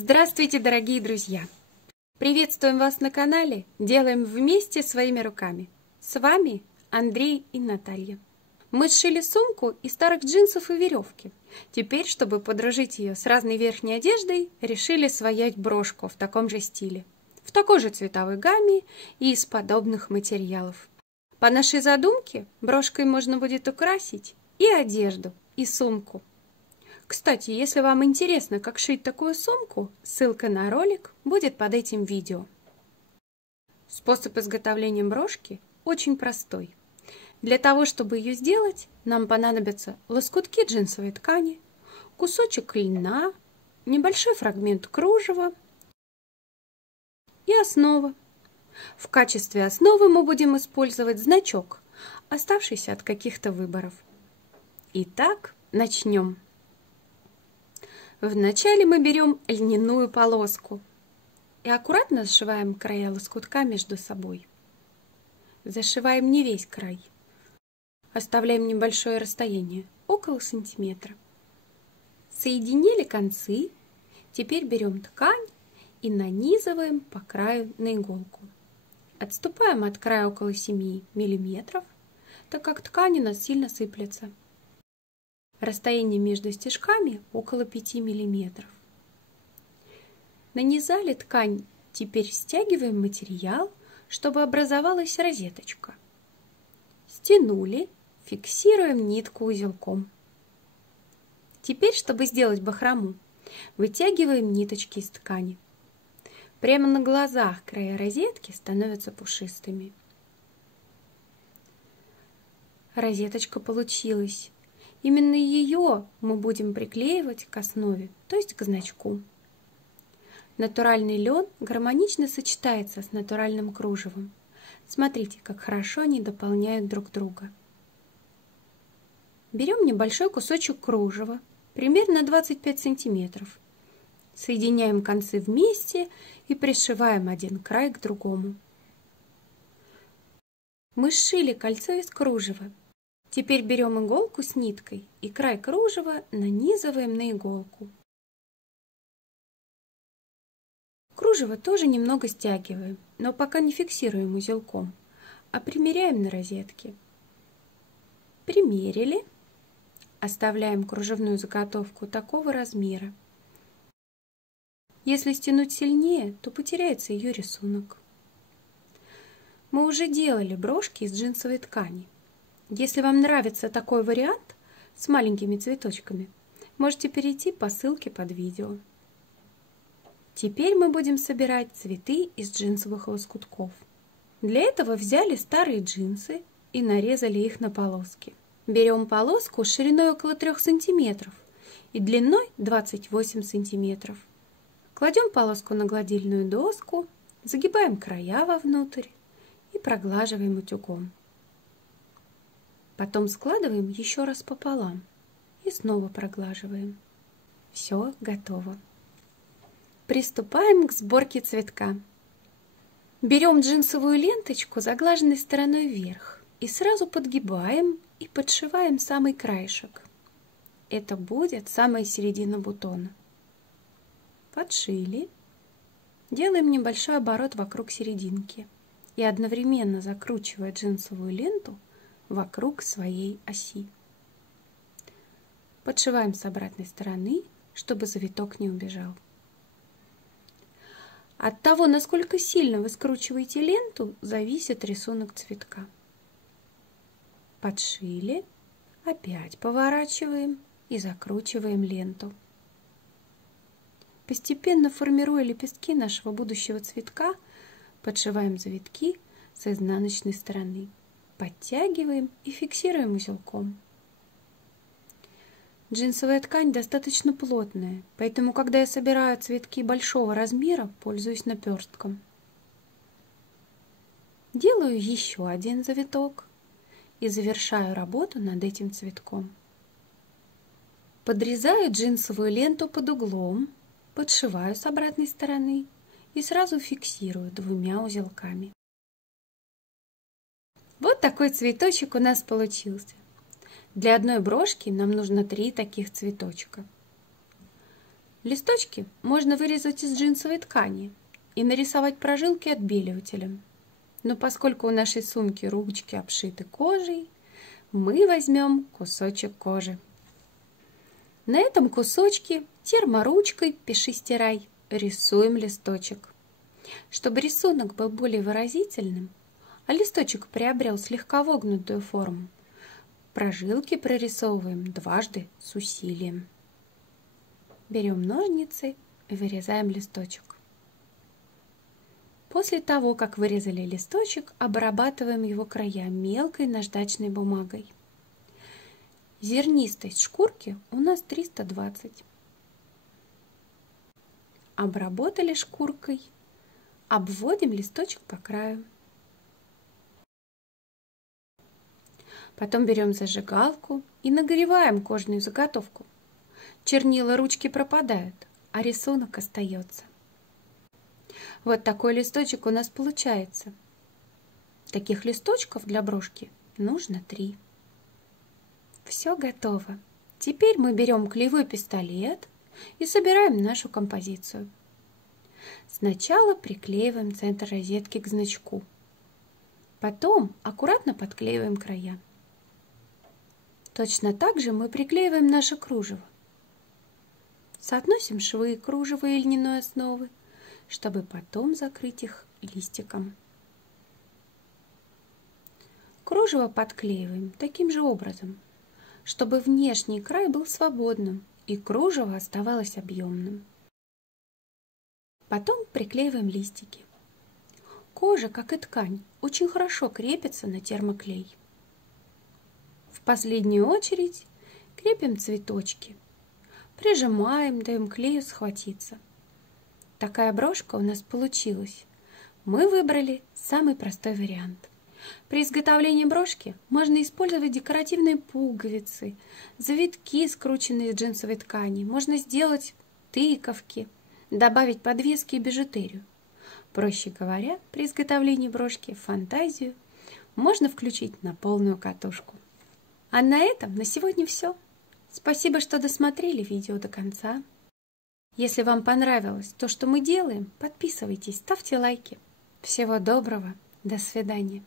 Здравствуйте, дорогие друзья! Приветствуем вас на канале «Делаем вместе своими руками». С вами Андрей и Наталья. Мы сшили сумку из старых джинсов и веревки. Теперь, чтобы подружить ее с разной верхней одеждой, решили своять брошку в таком же стиле, в такой же цветовой гамме и из подобных материалов. По нашей задумке, брошкой можно будет украсить и одежду, и сумку. Кстати, если вам интересно, как шить такую сумку, ссылка на ролик будет под этим видео. Способ изготовления брошки очень простой. Для того, чтобы ее сделать, нам понадобятся лоскутки джинсовой ткани, кусочек льна, небольшой фрагмент кружева и основа. В качестве основы мы будем использовать значок, оставшийся от каких-то выборов. Итак, начнем. Вначале мы берем льняную полоску и аккуратно сшиваем края лоскутка между собой. Зашиваем не весь край. Оставляем небольшое расстояние, около сантиметра. Соединили концы. Теперь берем ткань и нанизываем по краю на иголку. Отступаем от края около 7 мм, так как ткань у нас сильно сыплется. Расстояние между стежками около 5 мм. Нанизали ткань, теперь стягиваем материал, чтобы образовалась розеточка. Стянули, фиксируем нитку узелком. Теперь, чтобы сделать бахрому, вытягиваем ниточки из ткани. Прямо на глазах края розетки становятся пушистыми. Розеточка получилась. Именно ее мы будем приклеивать к основе, то есть к значку. Натуральный лен гармонично сочетается с натуральным кружевом. Смотрите, как хорошо они дополняют друг друга. Берем небольшой кусочек кружева, примерно 25 см. Соединяем концы вместе и пришиваем один край к другому. Мы сшили кольцо из кружева. Теперь берем иголку с ниткой и край кружева нанизываем на иголку. Кружево тоже немного стягиваем, но пока не фиксируем узелком, а примеряем на розетке. Примерили. Оставляем кружевную заготовку такого размера. Если стянуть сильнее, то потеряется ее рисунок. Мы уже делали брошки из джинсовой ткани. Если вам нравится такой вариант с маленькими цветочками, можете перейти по ссылке под видео. Теперь мы будем собирать цветы из джинсовых лоскутков. Для этого взяли старые джинсы и нарезали их на полоски. Берем полоску шириной около 3 см и длиной 28 см. Кладем полоску на гладильную доску, загибаем края вовнутрь и проглаживаем утюгом. Потом складываем еще раз пополам и снова проглаживаем. Все готово. Приступаем к сборке цветка. Берем джинсовую ленточку заглаженной стороной вверх и сразу подгибаем и подшиваем самый краешек. Это будет самая середина бутона. Подшили. Делаем небольшой оборот вокруг серединки и одновременно закручивая джинсовую ленту вокруг своей оси. Подшиваем с обратной стороны, чтобы завиток не убежал. От того, насколько сильно вы скручиваете ленту, зависит рисунок цветка. Подшили, опять поворачиваем и закручиваем ленту. Постепенно формируя лепестки нашего будущего цветка, подшиваем завитки с изнаночной стороны. Подтягиваем и фиксируем узелком. Джинсовая ткань достаточно плотная, поэтому, когда я собираю цветки большого размера, пользуюсь наперстком. Делаю еще один завиток и завершаю работу над этим цветком. Подрезаю джинсовую ленту под углом, подшиваю с обратной стороны и сразу фиксирую 2 узелками. Вот такой цветочек у нас получился. Для одной брошки нам нужно 3 таких цветочка. Листочки можно вырезать из джинсовой ткани и нарисовать прожилки отбеливателем. Но поскольку у нашей сумки ручки обшиты кожей, мы возьмем кусочек кожи. На этом кусочке терморучкой «Пиши-стирай» рисуем листочек. Чтобы рисунок был более выразительным, а листочек приобрел слегка вогнутую форму, прожилки прорисовываем дважды с усилием. Берем ножницы и вырезаем листочек. После того, как вырезали листочек, обрабатываем его края мелкой наждачной бумагой. Зернистость шкурки у нас 320. Обработали шкуркой, обводим листочек по краю. Потом берем зажигалку и нагреваем кожную заготовку. Чернила ручки пропадают, а рисунок остается. Вот такой листочек у нас получается. Таких листочков для брошки нужно 3. Все готово. Теперь мы берем клеевой пистолет и собираем нашу композицию. Сначала приклеиваем центр розетки к значку. Потом аккуратно подклеиваем края. Точно так же мы приклеиваем наше кружево. Соотносим швы кружева и льняной основы, чтобы потом закрыть их листиком. Кружево подклеиваем таким же образом, чтобы внешний край был свободным и кружево оставалось объемным. Потом приклеиваем листики. Кожа, как и ткань, очень хорошо крепится на термоклей. В последнюю очередь крепим цветочки. Прижимаем, даем клею схватиться. Такая брошка у нас получилась. Мы выбрали самый простой вариант. При изготовлении брошки можно использовать декоративные пуговицы, завитки, скрученные из джинсовой ткани. Можно сделать тыковки, добавить подвески и бижутерию. Проще говоря, при изготовлении брошки фантазию можно включить на полную катушку. А на этом на сегодня все. Спасибо, что досмотрели видео до конца. Если вам понравилось то, что мы делаем, подписывайтесь, ставьте лайки. Всего доброго, до свидания.